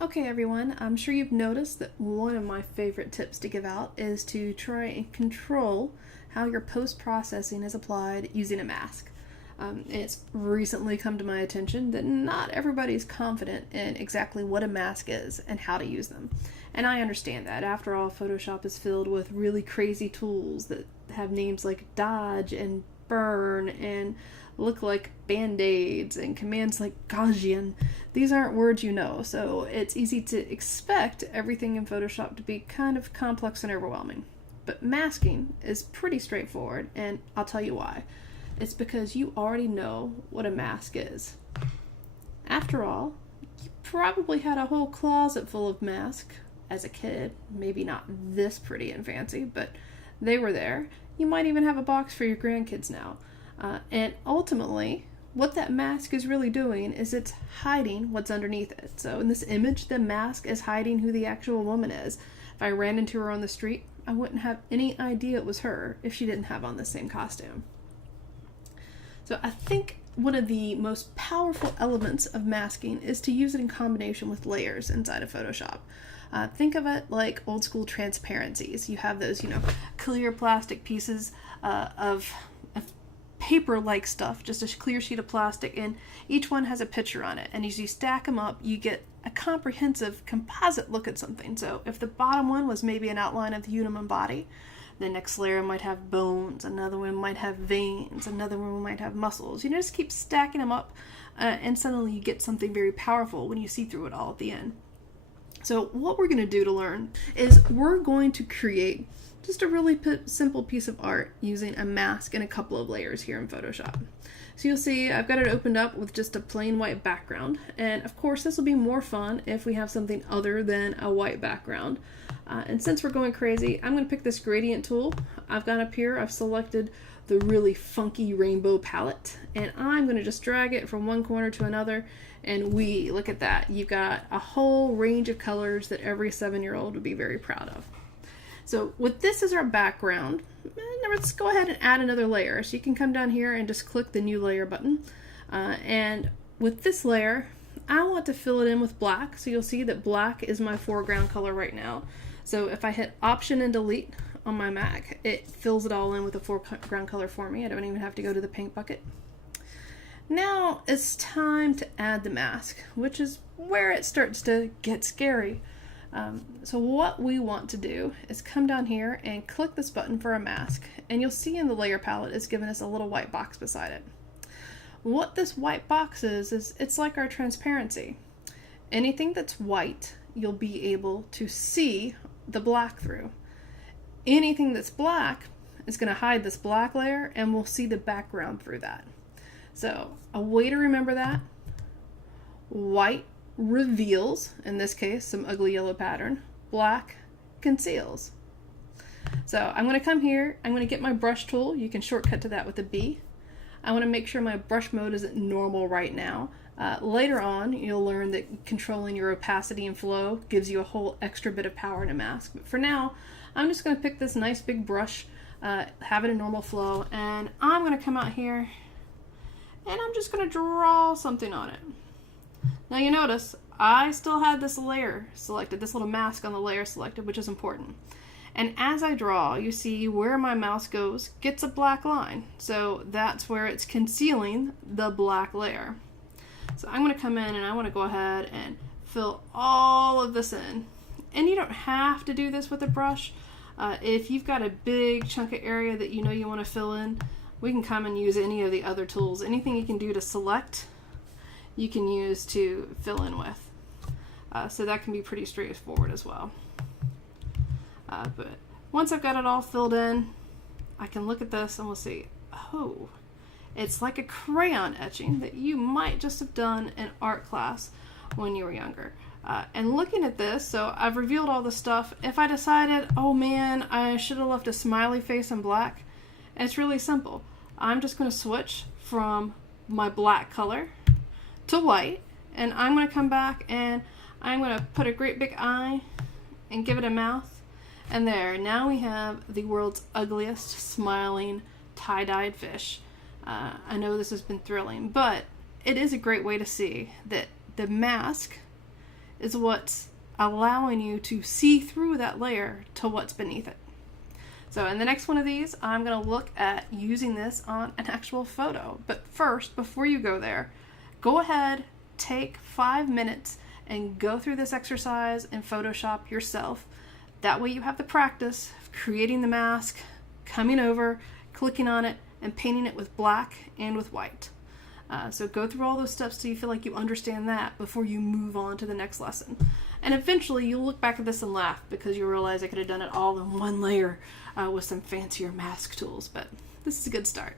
Okay, everyone, I'm sure you've noticed that one of my favorite tips to give out is to try and control how your post processing is applied using a mask. It's recently come to my attention that not everybody's confident in exactly what a mask is and how to use them. And I understand that. After all, Photoshop is filled with really crazy tools that have names like dodge and burn and look like band-aids and commands like Gaussian. These aren't words you know, so it's easy to expect everything in Photoshop to be kind of complex and overwhelming. But masking is pretty straightforward, and I'll tell you why. It's because you already know what a mask is. After all, you probably had a whole closet full of masks as a kid. Maybe not this pretty and fancy, but they were there. You might even have a box for your grandkids now. And ultimately, what that mask is really doing is it's hiding what's underneath it. So in this image, the mask is hiding who the actual woman is. If I ran into her on the street, I wouldn't have any idea it was her if she didn't have on the same costume. So I think one of the most powerful elements of masking is to use it in combination with layers inside of Photoshop. Think of it like old school transparencies. You have those, clear plastic pieces of paper-like stuff, just a clear sheet of plastic, and each one has a picture on it. And as you stack them up, you get a comprehensive composite look at something. So if the bottom one was maybe an outline of the human body, the next layer might have bones, another one might have veins, another one might have muscles. You just keep stacking them up, and suddenly you get something very powerful when you see through it all at the end. So what we're going to do to learn is we're going to create just a really simple piece of art using a mask and a couple of layers here in Photoshop. So you'll see I've got it opened up with just a plain white background, and of course this will be more fun if we have something other than a white background. And since we're going crazy, I'm going to pick this gradient tool I've got up here. I've selected the really funky rainbow palette, and I'm going to just drag it from one corner to another, and look at that. You've got a whole range of colors that every 7-year-old would be very proud of. So with this as our background, let's go ahead and add another layer. So you can come down here and just click the new layer button. And with this layer, I want to fill it in with black. So you'll see that black is my foreground color right now. So if I hit Option and Delete on my Mac, it fills it all in with a foreground color for me. I don't even have to go to the paint bucket. Now it's time to add the mask, which is where it starts to get scary. So what we want to do is come down here and click this button for a mask, and you'll see in the layer palette it's given us a little white box beside it. What this white box is it's like our transparency. Anything that's white, you'll be able to see the black through. Anything that's black is going to hide this black layer, and we'll see the background through that. So a way to remember that: white reveals, in this case, some ugly yellow pattern. Black conceals. So I'm going to come here, I'm going to get my brush tool. You can shortcut to that with a B. I want to make sure my brush mode isn't normal right now. Later on, you'll learn that controlling your opacity and flow gives you a whole extra bit of power in a mask. But for now, I'm just going to pick this nice big brush, have it in normal flow, and I'm going to come out here and I'm just going to draw something on it. Now you notice I still had this layer selected, this little mask on the layer selected, which is important. And as I draw, you see where my mouse goes gets a black line. So that's where it's concealing the black layer. So I'm going to come in and I want to go ahead and fill all of this in. And you don't have to do this with a brush. If you've got a big chunk of area that you want to fill in, we can come and use any of the other tools. Anything you can do to select, you can use to fill in with. So that can be pretty straightforward as well. But once I've got it all filled in, I can look at this and we'll see, oh, it's like a crayon etching that you might just have done in art class when you were younger. And looking at this, so I've revealed all the stuff. If I decided, oh man, I should have left a smiley face in black, it's really simple. I'm just going to switch from my black color to white, and I'm going to come back and I'm going to put a great big eye and give it a mouth, and there, now we have the world's ugliest smiling tie-dyed fish. I know this has been thrilling, but it is a great way to see that the mask is what's allowing you to see through that layer to what's beneath it. So in the next one of these, I'm going to look at using this on an actual photo. But first, before you go there, go ahead, take 5 minutes and go through this exercise in Photoshop yourself. That way you have the practice of creating the mask, coming over, clicking on it, and painting it with black and with white. So go through all those steps so you feel like you understand that before you move on to the next lesson. And eventually you'll look back at this and laugh because you realize I could have done it all in one layer with some fancier mask tools, but this is a good start.